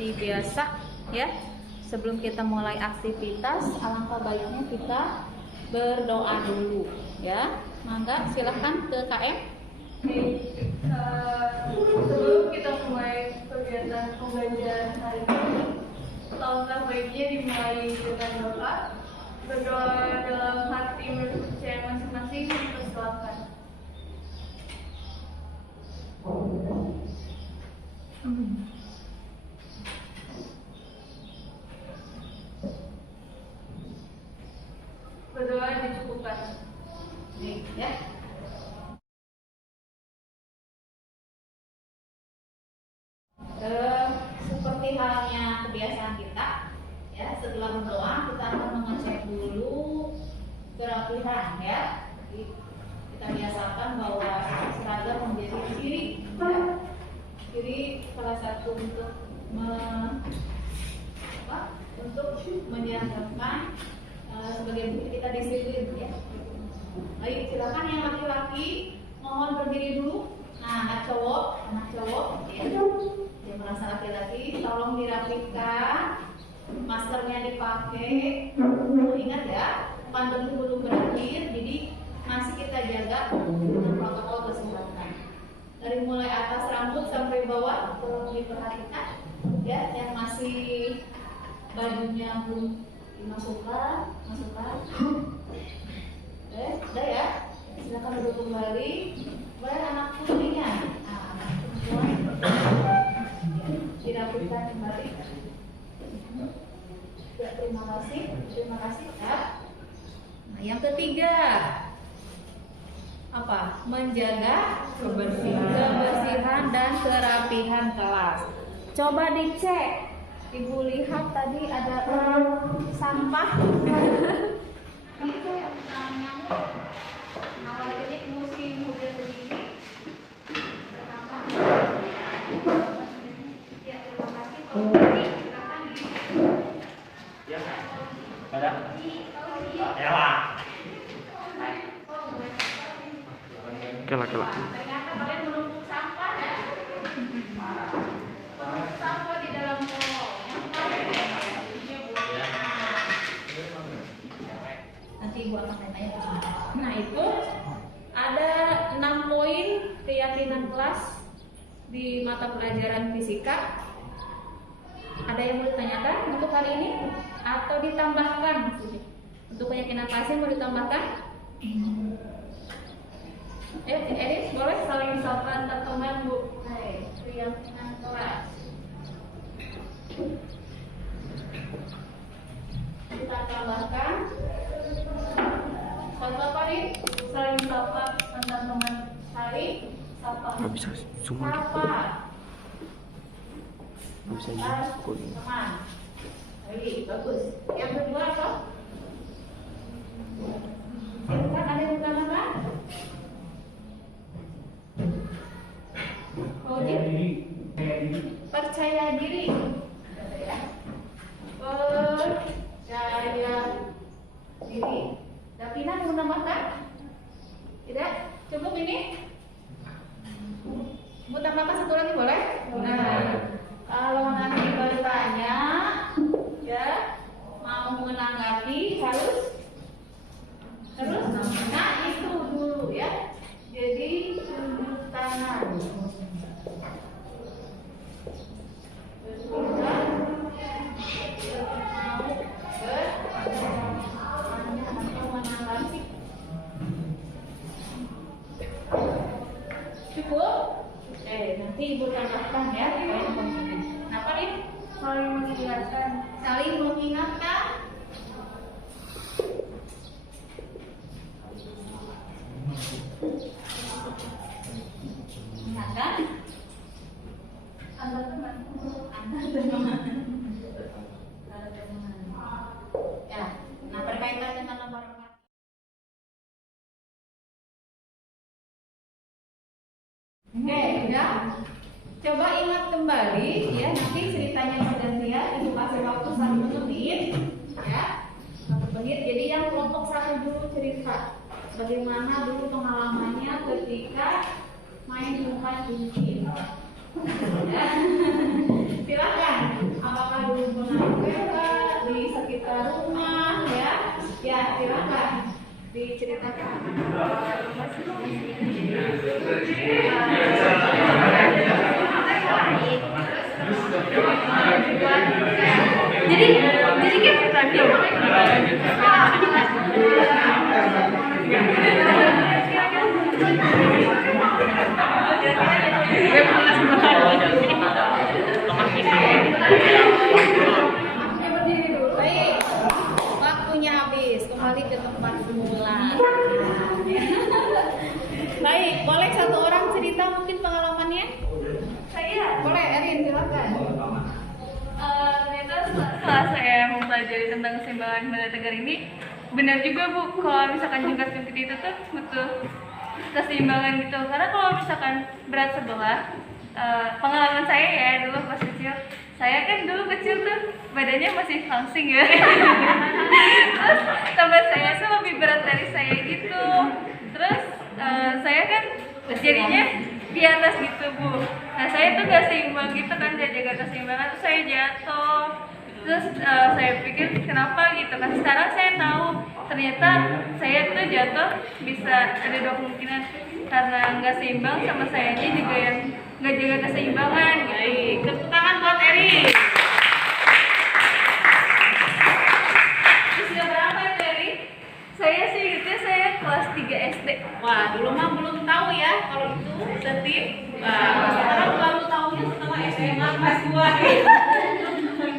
seperti biasa ya. Sebelum kita mulai aktivitas, alangkah baiknya kita berdoa dulu ya. Mangga silahkan ke KM. Sebelum kita mulai kegiatan pembelajaran hari ini, alangkah baiknya dimulai dengan doa. Berdoa dalam hati menurut percaya masing-masing. Persilakan. Berdoa dicukupkan. Nih, ya. Seperti halnya kebiasaan kita, ya setelah berdoa kita akan mengecek dulu kerapihan ya. Jadi, kita biasakan bahwa seragam menjadi ciri, ya. Ciri salah satu untuk menjalankan sebagai bukti kita disiplin ya. Baik, silakan yang laki-laki mohon berdiri dulu. Nah, anak cowok ya. Yang merasa laki-laki tolong dirapikan, maskernya dipakai. Ingat ya, pandemi belum berakhir, jadi masih kita jaga dengan protokol kesehatan. Dari mulai atas rambut sampai bawah tolong diperhatikan ya. Yang masih bajunya belum masukkan. Udah ya, silakan duduk kembali. Boleh anak putrinya, anak perempuan dirapikan kembali. Ya, terima kasih ya. Nah, yang ketiga apa? Menjaga kebersihan dan kerapihan kelas. Coba dicek. Ibu lihat tadi ada sampah. Itu nyamuk. Awal ini musim hujan begini. Ya, terima kasih. Silakan. Ya. Ada. Ya, Pak. Kela. Ternyata kalian menumpuk sampah ya. Sampah di dalam mall. Nanti ibu akan tanya ke sana. Nah, itu ada 6 poin keyakinan kelas di mata pelajaran fisika. Ada yang mau ditanyakan untuk hari ini atau ditambahkan? Untuk keyakinan kelasnya mau ditambahkan? Eris boleh saling sapa antar teman Bu. Hai, keyakinan kelas. Kita tambahkan. Sapa nih, saling sapa antar teman. Saling sapa. Nggak bisa semua. Sapa. Nggak bisa Teman. Baik, bagus. Yang kedua apa? Kan ada yang utamakan? Percaya diri. Percaya diri. Davina mau tambahkan? Tidak? Cukup ini? Mau tambahkan satu lagi boleh? Nah, kalau nanti bertanya, ya mau menanggapi harus terus. Nah itu dulu ya. Jadi tunjuk tangan. Cukup? Nanti ibu tambahkan ya. Kenapa nih? Saling mengingatkan. Saling mengingatkan. Ingatkan. Antar teman. Ya. Nah, berkaitan dengan nomor 4. Oke, udah. Coba ingat kembali ya, nanti ceritanya bergantian. Ibu kasih waktu 1 menit ya. 1 menit. Jadi yang kelompok 1 dulu cerita bagaimana dulu pengalamannya ketika main umpan kunci. Ya. Silakan. Diceritakan. Jadi kayak radio. Baik, waktunya habis. Kembali ke tempat semula. Baik, boleh satu orang cerita mungkin pengalamannya? Saya Boleh, Erin, silakan. ternyata setelah saya mempelajari tentang keseimbangan benda tegar ini, benar juga Bu, kalau misalkan jungkat-jungkit itu tuh butuh keseimbangan gitu. Karena kalau misalkan berat sebelah, pengalaman saya ya dulu pas kecil, saya kan dulu kecil tuh badannya masih langsing ya. Terus teman saya tuh lebih berat dari saya gitu. Terus saya kan jadinya di atas gitu Bu. Nah saya tuh gak seimbang gitu kan, saya jaga keseimbangan, terus saya jatuh. Terus saya pikir kenapa gitu kan. Sekarang saya tahu ternyata saya tuh jatuh bisa ada dua kemungkinan, karena nggak seimbang sama sayanya juga yang nggak jaga keseimbangan gitu. Baik, tepuk tangan buat Erin. Usia berapa itu Erin? Saya sih gitu, saya kelas 3 SD. Wah, dulu mah belum tahu ya kalau itu detik. Wah, sekarang baru tahunya setelah SMA kelas 2.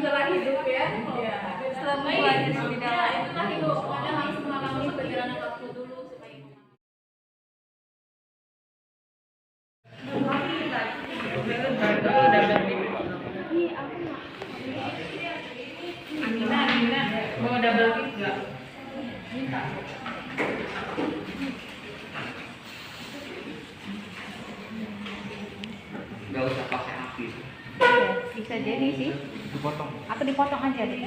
Setelah hidup ya. Iya. Selama Baik, belajar lebih ya, dalam. itulah hidup. Kadang harus mengalami perjalanan waktu dulu supaya Amina, mau double kick nggak? Minta. Nggak usah pakai api. Bisa jadi sih. Dipotong. Apa dipotong aja deh?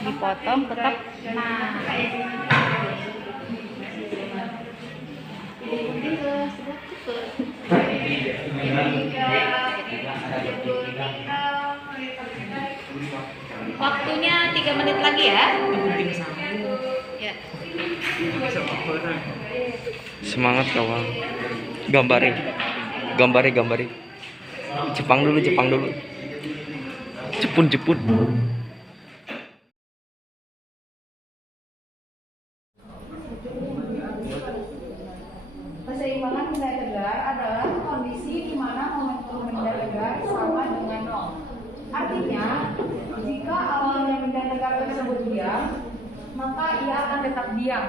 Dipotong tetap. Nah, ini sudah cukup. Waktunya 3 menit lagi ya. Ya. Semangat kawan. Gambari. Gambari. Jepang dulu. Jepun. Keseimbangan benda tegar adalah kondisi di mana momentum benda tegar sama dengan nol. Artinya, jika awalnya benda tegar tersebut diam, maka ia akan tetap diam.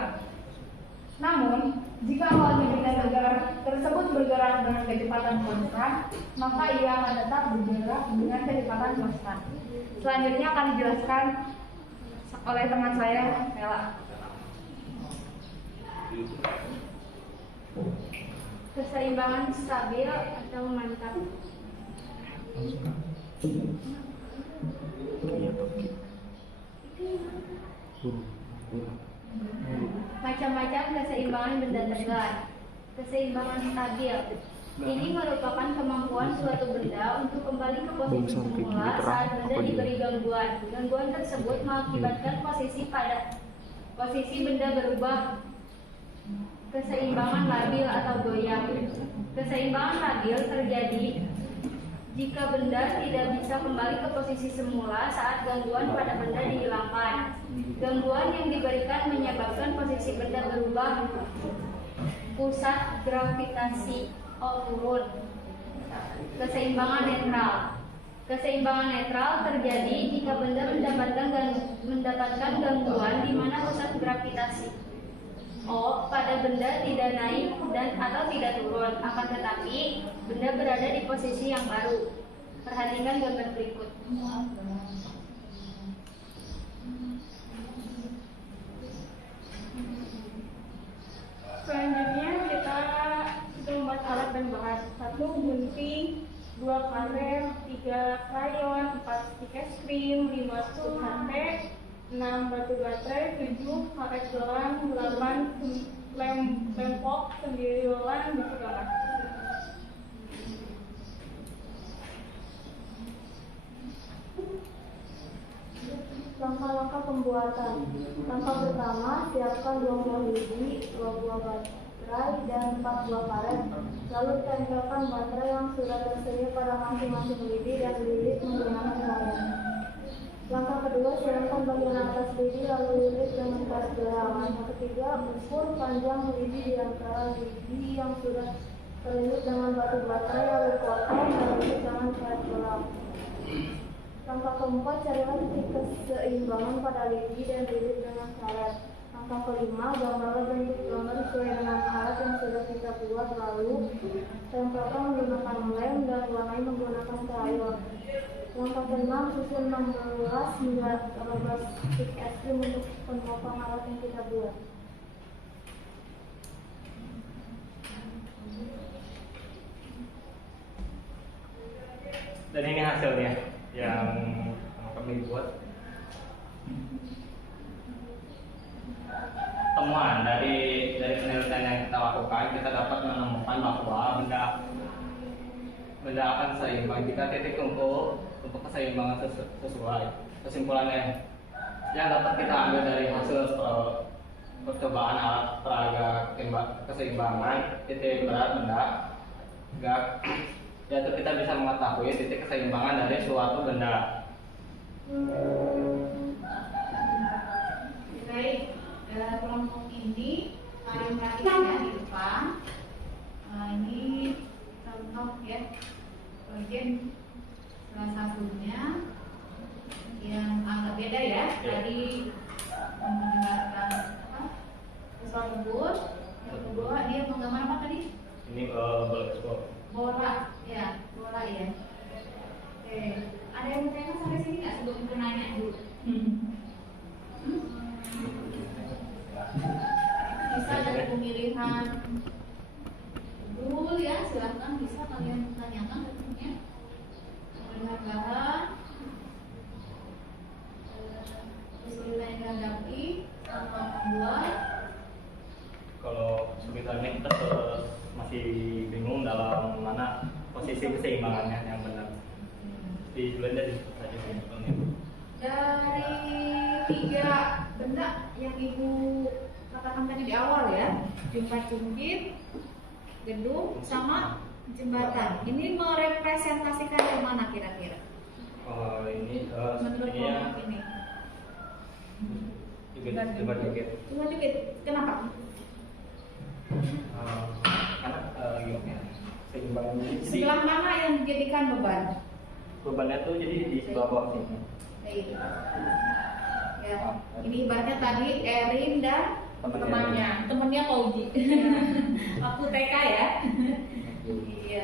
Namun, jika awalnya benda tegar tersebut bergerak dengan kecepatan konstan, maka ia akan tetap bergerak dengan kecepatan konstan. Selanjutnya akan dijelaskan oleh teman saya, Mela. Keseimbangan stabil atau mantap. Macam-macam keseimbangan benda tegar. Keseimbangan stabil. Ini merupakan kemampuan suatu benda untuk kembali ke posisi semula saat benda diberi gangguan. Gangguan tersebut mengakibatkan posisi benda berubah. Keseimbangan labil atau goyang. Keseimbangan labil terjadi jika benda tidak bisa kembali ke posisi semula saat gangguan pada benda dihilangkan. Gangguan yang diberikan menyebabkan posisi benda berubah. Pusat gravitasi turun. Keseimbangan netral. Keseimbangan netral terjadi jika benda mendapatkan gangguan di mana pusat gravitasi pada benda tidak naik dan atau tidak turun, akan tetapi benda berada di posisi yang baru. Perhatikan gambar berikut. Selanjutnya kita membahas alat dan bahan. 1 gunting, 2 karet, 3 krayon, 4 stik es krim, 5 stuk HT, 6 batu baterai, 7 karet gelang, 8 lem pok, 9 buku gambar. Langkah-langkah pembuatan. Langkah pertama, siapkan 20 lidi, 2 buah baterai, dan 4 buah karet. Lalu tempelkan baterai yang sudah tersedia pada masing-masing lidi dan lilit menggunakan karet. Langkah kedua, siapkan bagian atas lidi lalu lilit dengan gas gelang. Langkah ketiga, ukur panjang lidi di antara lidi yang sudah terlilit dengan batu baterai lalu potong dan lilit dengan karet gelang. Langkah keempat, carilah titik keseimbangan pada lidi dan lilit dengan karet. Langkah kelima, gambarlah bentuk gambar sesuai dengan alat yang sudah kita buat, lalu tempelkan menggunakan lem dan warnai menggunakan crayon. Langkah keenam, susun 16 hingga 18 stick es krim untuk pemotongan alat yang kita buat. Dan ini hasilnya yang kami buat. Temuan dari penelitian yang kita lakukan, kita dapat menemukan bahwa benda akan seimbang jika titik kumpul untuk keseimbangan sesuai. Kesimpulannya yang dapat kita ambil dari hasil percobaan alat peraga keseimbangan titik berat benda yaitu kita bisa mengetahui titik keseimbangan dari suatu benda. Baik, kelompok ini kalian perhatikan ya di depan. Ini contoh ya, bagian salah satunya yang agak beda ya. Tadi menggunakan pesawat tempur. Yang kedua dia menggambar apa tadi? Ini bola Bola, ya, bola ya. Oke, ada yang mau tanya sampai sini nggak sebelum kita nanya dulu? Bisa dari pemilihan dulu ya, silahkan bisa kalian tanyakan tentunya. Pemilihan bahan, kesulitan yang dihadapi, sama membuat. Kalau kesulitannya kita masih bingung dalam mana posisi keseimbangannya yang benar. Di Belanda disebut saja simpelnya. Dari 3 benda yang ibu katakan tadi di awal ya, jungkat-jungkit, gedung, sama jembatan. Ini merepresentasikan yang mana kira-kira? Ini Menurut sepertinya kelompok ini. jungkat-jungkit. Jungkat-jungkit, kenapa? Karena gimana? Seimbangannya. Jadi Sebelah mana yang dijadikan beban? bebannya tuh jadi di sebelah bawah sini. Baik. Ya, ini ibaratnya tadi Erin dan temannya Pauji. Waktu TK ya. Iya.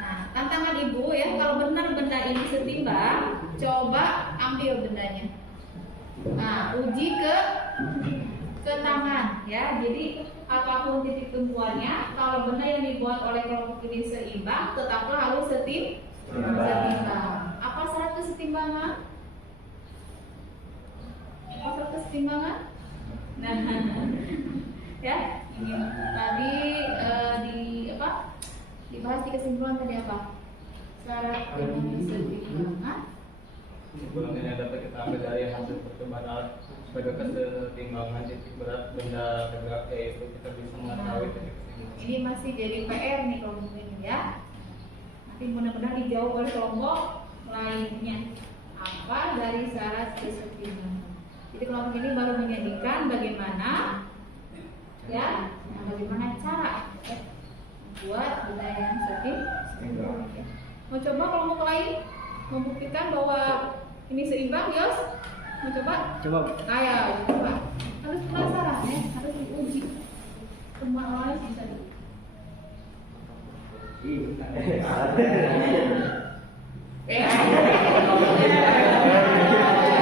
Nah, tantangan ibu ya, kalau benar benda ini setimbang, coba ambil bendanya. Nah, uji ke tangan ya. Jadi apapun titik tumpuannya, kalau benda yang dibuat oleh kelompok ini seimbang, tetaplah harus setimbang. Apa syarat kesetimbangan? Apa syarat kesetimbangan? Nah, ya ini tadi dibahas di kesimpulan tadi apa? Syarat kesetimbangan. Kesimpulannya yang dapat kita ambil dari hasil percobaan alat sebagai kesetimbangan titik berat benda tegak, yaitu kita bisa mengetahui titik keseimbangan. Ini masih jadi PR nih kelompok ini ya. Nanti mudah-mudahan dijawab oleh kelompok lainnya. Apa dari syarat kesetimbangan? Jadi kelompok ini baru menyajikan bagaimana ya, bagaimana cara buat benda yang seimbang. Mau coba kelompok lain membuktikan bahwa ini seimbang, Yos? Mau coba? Coba. Ayo, coba. Harus penasaran ya, harus diuji. Semua orang bisa di.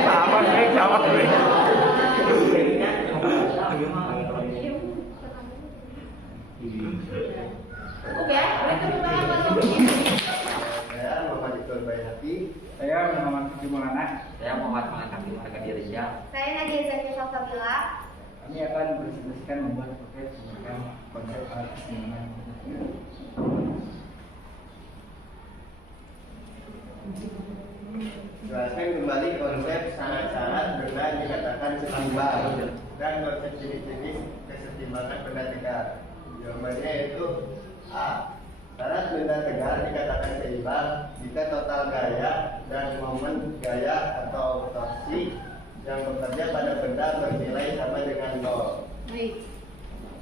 Apa sih jawab gue? Cukup ya, boleh tepuk tangan buat Tommy. Saya Muhammad Iqbal Bayhaqi. Saya Muhammad Jumana. Saya Muhammad Malakati warga Dirija. Saya Nadia Zaki Salsabila. Kami akan bersih-bersihkan membuat pocket tentang konsep alat keseimbangan. Jelaskan kembali konsep syarat-syarat benda yang dikatakan seimbang dan konsep jenis-jenis kesetimbangan benda tegar. Jawabannya yaitu A. Syarat benda tegar dikatakan seimbang jika total gaya dan momen gaya atau torsi yang bekerja pada benda bernilai sama dengan 0. Baik.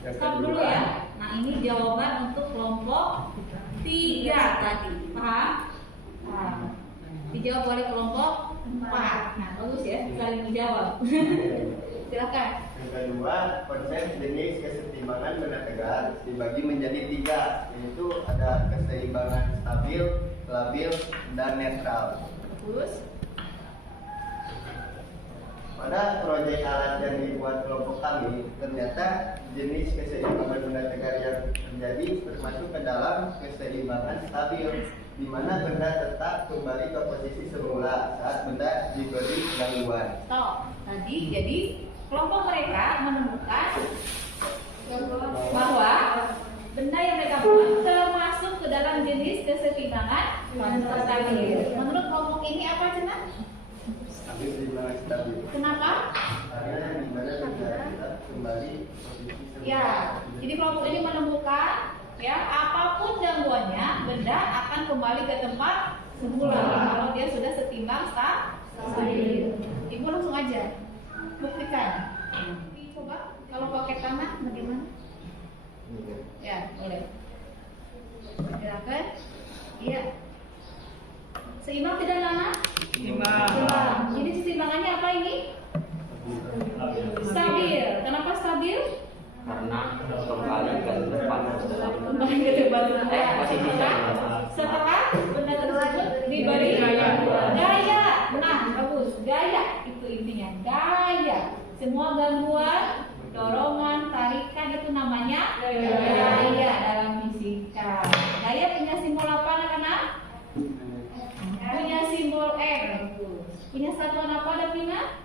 Yang Stop dulu ya. Nah, ini jawaban untuk kelompok 3 tadi. Paham? Nah, dijawab oleh kelompok 4. Nah, bagus ya, saling menjawab. Silakan. Yang kedua, konsep jenis kesetimbangan benda tegar dibagi menjadi 3, yaitu ada keseimbangan stabil, labil, dan netral. Bagus. Pada proyek alat yang dibuat kelompok kami, ternyata jenis keseimbangan benda tegar yang terjadi termasuk ke dalam keseimbangan stabil, di mana benda tetap kembali ke posisi semula saat benda diberi gangguan. Stop. Tadi jadi kelompok mereka menemukan bahwa benda yang mereka buat termasuk ke dalam jenis kesetimbangan stabil. Menurut kelompok ini apa Cina? Stabil keseimbangan stabil. Kenapa? Karena di mana benda tetap kembali posisi semula. Ya, jadi kelompok ini menemukan ya apapun gangguannya benda akan kembali ke tempat semula kalau dia sudah setimbang stabil. Ibu langsung aja buktikan. Coba kalau pakai tanah bagaimana? Ya, boleh. Silakan. Iya. Seimbang tidak Nana? Seimbang. Jadi keseimbangannya apa ini? Stabil. Kenapa stabil? Karena kembali ke depan Kembali ke depan. posisi Setelah benda tersebut diberi gaya. Nah, bagus. Gaya itu intinya. Gaya. Semua gangguan, dorongan, tarikan itu namanya gaya dalam fisika. Gaya punya simbol apa anak-anak? Punya simbol M. Punya satuan apa ada Pina?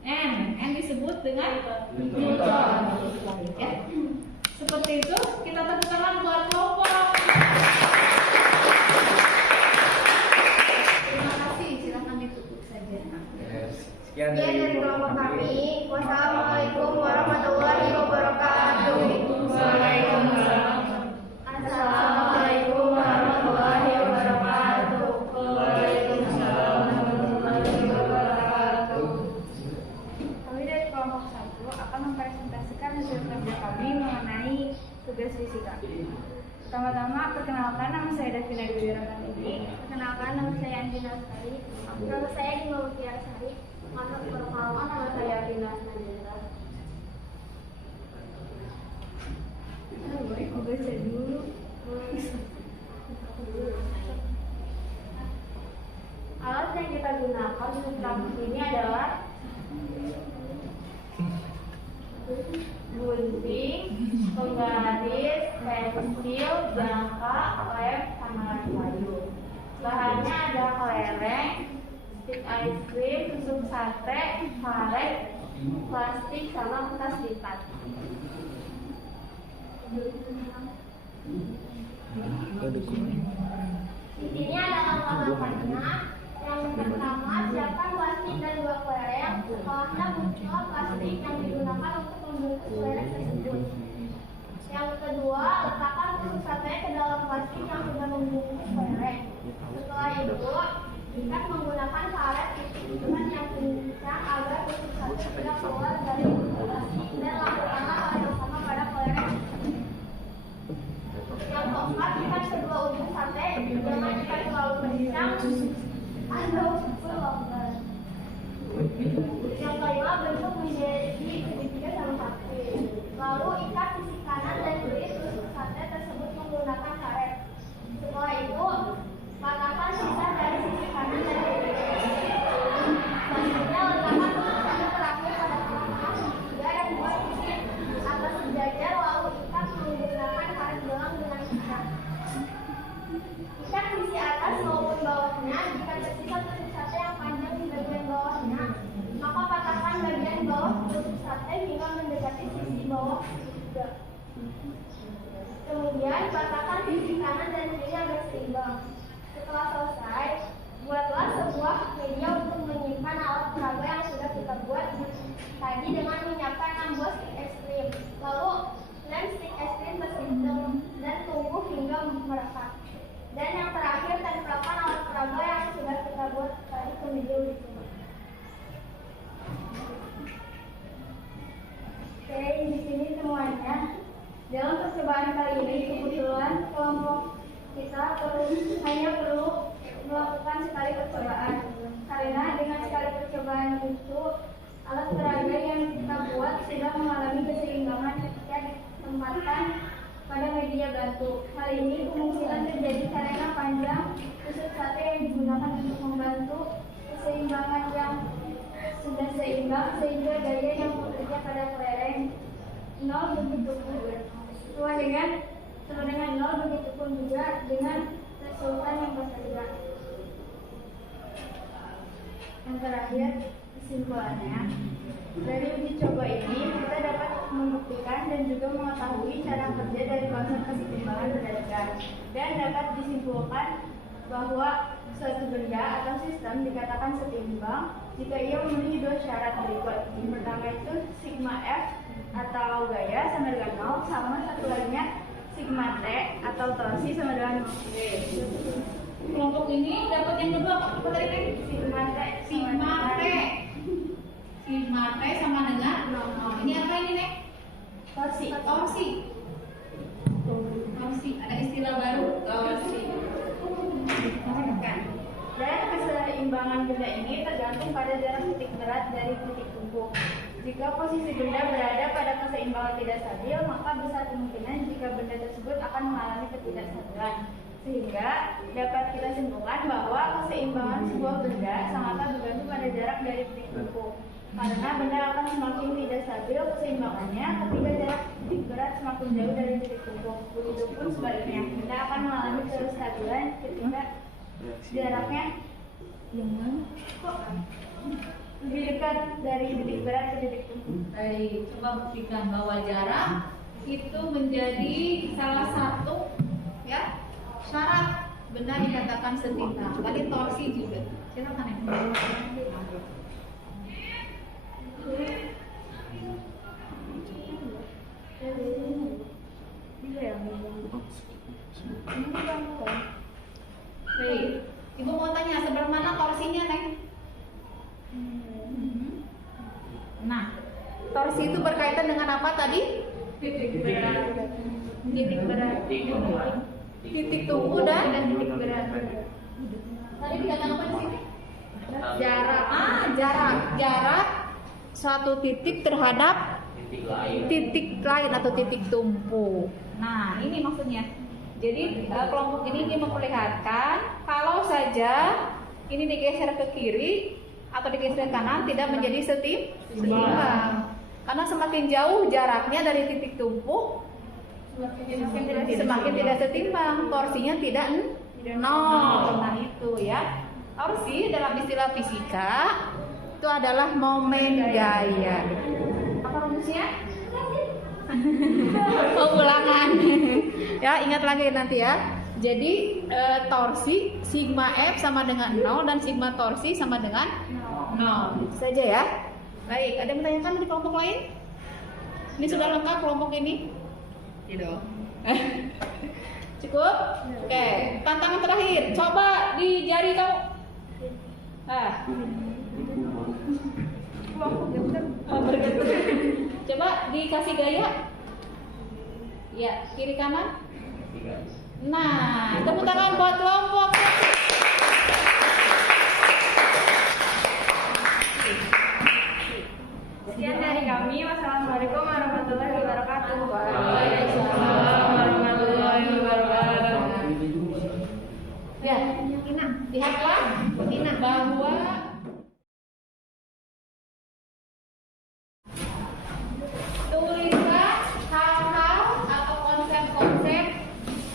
N. N disebut dengan Newton. Ya. Seperti itu, kita tepuk tangan buat kelompok. Terima kasih, silakan ditutup saja. Sekian Sekian dari kelompok kami. Wassalamualaikum warahmatullahi wabarakatuh. Waalaikumsalam. Assalamualaikum warahmatullahi wabarakatuh. Waalaikumsalam warahmatullahi wabarakatuh. Kami dari kelompok 1 akan mempresentasikan hasil kerja kami mengenai tugas fisika. Pertama-tama, perkenalkan nama saya Davina Dwi Ramandini. Perkenalkan, nama saya Andina Sari. Nama saya Dima Mutiarsari. Perkenalkan, nama saya Rina Najera. Boleh aku baca dulu. Alat yang kita gunakan untuk praktik ini adalah gunting, penggaris, pensil, jangka, lem, sama lem kayu. Bahannya ada kelereng, stick ice cream, tusuk sate, karet, plastik, sama kertas lipat. Di sini ada langkah-langkahnya. Yang pertama, siapkan plastik dan 2 kelereng. Setelahnya buka plastik yang digunakan untuk membungkus kelereng tersebut. Yang kedua, letakkan tusuk sate ke dalam plastik yang sudah membungkus kelereng. Setelah itu, ikat menggunakan karet dengan yang kencang agar tusuk sate tidak keluar dari plastik dan lakukanlah hal yang sama pada kelereng. Yang keempat, ikat kedua ujung sate, jangan ikat terlalu kencang atau longgar. Yang kelima, bentuk menjadi segitiga sama satu. Lalu ikat sisi kanan dan kiri tusuk sate tersebut menggunakan karet. Setelah itu, patahkan sisa dari sisi kanan dan kiri. Selanjutnya, letakkan tusuk sate terakhir pada tengah segitiga dan buat sisi atas sejajar, lalu ikat menggunakan karet gelang dengan ikat. Ikat sisi atas maupun bawahnya. Jika tersisa tusuk sate yang panjang di bagian bawahnya, maka patahkan bagian bawah tusuk sate hingga mendekati sisi bawah juga. Kemudian patahkan sisi kanan dan kiri agar seimbang. Setelah selesai, buatlah percobaan. Karena dengan sekali percobaan itu, alat peraga yang kita buat sudah mengalami keseimbangan ketika ditempatkan pada media batu. Hal ini kemungkinan terjadi karena panjang tusuk sate yang digunakan untuk membantu keseimbangan yang sudah seimbang, sehingga gaya yang bekerja pada kelereng 0 begitu pun sama dengan 0, begitu pun juga dengan resultan yang berbeda. Yang terakhir, kesimpulannya, dari uji coba ini kita dapat membuktikan dan juga mengetahui cara kerja dari konsep keseimbangan berdasar, dan dapat disimpulkan bahwa suatu benda atau sistem dikatakan seimbang jika ia memenuhi 2 syarat berikut. Yang pertama itu sigma F atau gaya sama dengan 0, sama satu lainnya sigma T atau torsi sama dengan 0. Kelompok ini dapat yang kedua apa tadi? Sigma T. Sigma T. Sigma T sama dengan 0. Ini apa ini, Nek? Torsi. Torsi. Torsi. Ada istilah baru, torsi. Dan keseimbangan benda ini tergantung pada jarak titik berat dari titik tumpu. Jika posisi benda berada pada keseimbangan tidak stabil, maka besar kemungkinan jika benda tersebut akan mengalami ketidakstabilan. Sehingga dapat kita simpulkan bahwa keseimbangan sebuah benda sangatlah bergantung pada jarak dari titik tumpu. Karena benda akan semakin tidak stabil keseimbangannya ketika jarak titik berat semakin jauh dari titik tumpu. Begitupun sebaliknya, benda akan mengalami kestabilan ketika jaraknya lebih dekat dari titik berat ke titik tumpu. Baik, coba buktikan bahwa jarak itu menjadi salah satu ya syarat benda dikatakan setimpal. Tadi torsi juga. Silakan ya. Baik, Ibu mau tanya sebelah mana torsinya, Neng? Nah, torsi itu berkaitan dengan apa tadi? Titik berat. Titik berat. Titik tumpu dan titik berat. Tadi dikatakan apa di sini? Jarak. Jarak suatu titik terhadap titik lain atau titik tumpu. Nah, ini maksudnya. Jadi kelompok ini memperlihatkan kalau saja ini digeser ke kiri atau digeser ke kanan tidak menjadi seimbang. Karena semakin jauh jaraknya dari titik tumpu, semakin tidak setimbang, torsinya tidak nol. Nah itu ya. Torsi dalam istilah fisika itu adalah momen gaya. Apa rumusnya? Ulangan. Ya, ingat lagi nanti ya. Jadi torsi sigma F sama dengan 0 dan sigma torsi sama dengan 0. Itu saja ya. Baik, ada yang menanyakan di kelompok lain? Ini sudah lengkap kelompok ini? Tidak. Cukup? Oke, tantangan terakhir. Coba di jari kamu. Coba dikasih gaya. Ya, kiri kanan. Nah, tepuk tangan buat kelompok. Sekian dari kami. Wassalamualaikum warahmatullahi wabarakatuh. Waalaikumsalam warahmatullahi wabarakatuh. Ya, lihatlah bahwa tulislah hal-hal atau konsep-konsep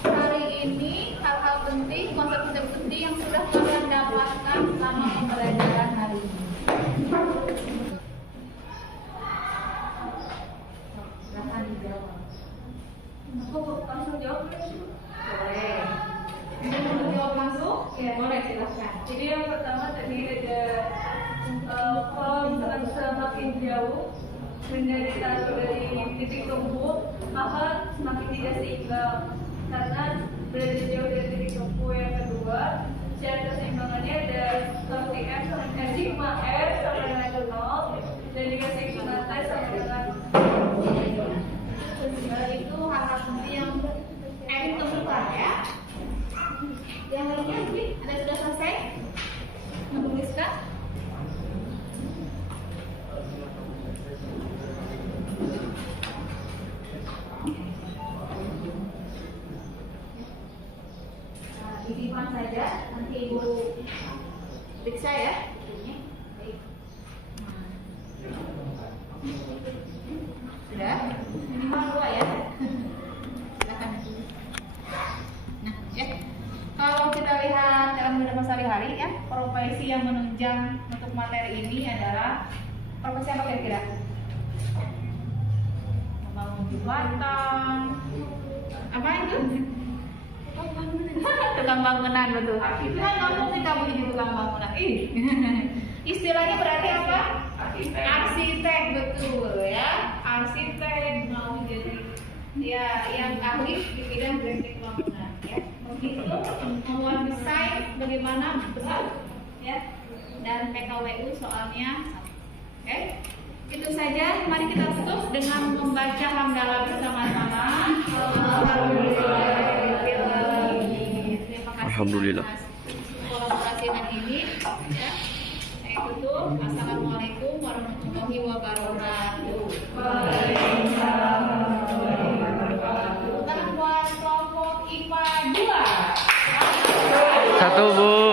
hari ini, hal-hal penting, konsep-konsep penting yang sudah kalian dapatkan selama pembelajaran hari ini. Silahkan dijawab. Aku langsung jawab. Boleh. Mau jawab langsung? Ya, boleh, silahkan. Jadi yang pertama tadi ada kalau misalkan semakin jauh benda dari titik tumpu, maka semakin tidak seimbang karena berada jauh dari titik tumpu. Yang kedua, secara keseimbangannya ada sigma F sama dengan 0 dan juga sigma T sama dengan itu hal-hal penting yang temukan ya. Yang lainnya mungkin ada sudah selesai? Periksa ya. Baik. Sudah? Minimal 2 ya. Silakan. Nah, ya. Kalau kita lihat dalam kehidupan sehari-hari ya, profesi yang menunjang untuk materi ini adalah profesi apa kira-kira? Membangun jembatan. Apa itu? Tukang bangunan, betul. Kan ngomong nih kamu jadi tukang bangunan. Istilahnya berarti apa? Arsitek, betul ya. Arsitek mau jadi ya yang ahli di bidang teknik bangunan ya. Begitu membuat desain bagaimana betul ya. Dan PKWU soalnya. Oke. Itu saja. Mari kita tutup dengan membaca hamdalah bersama-sama. Alhamdulillah. Kolaborasi dengan ini ya. Saya tutup. Assalamualaikum warahmatullahi wabarakatuh. Waalaikumsalam warahmatullahi wabarakatuh. Buat kelompok IPA 2. 1 Bu.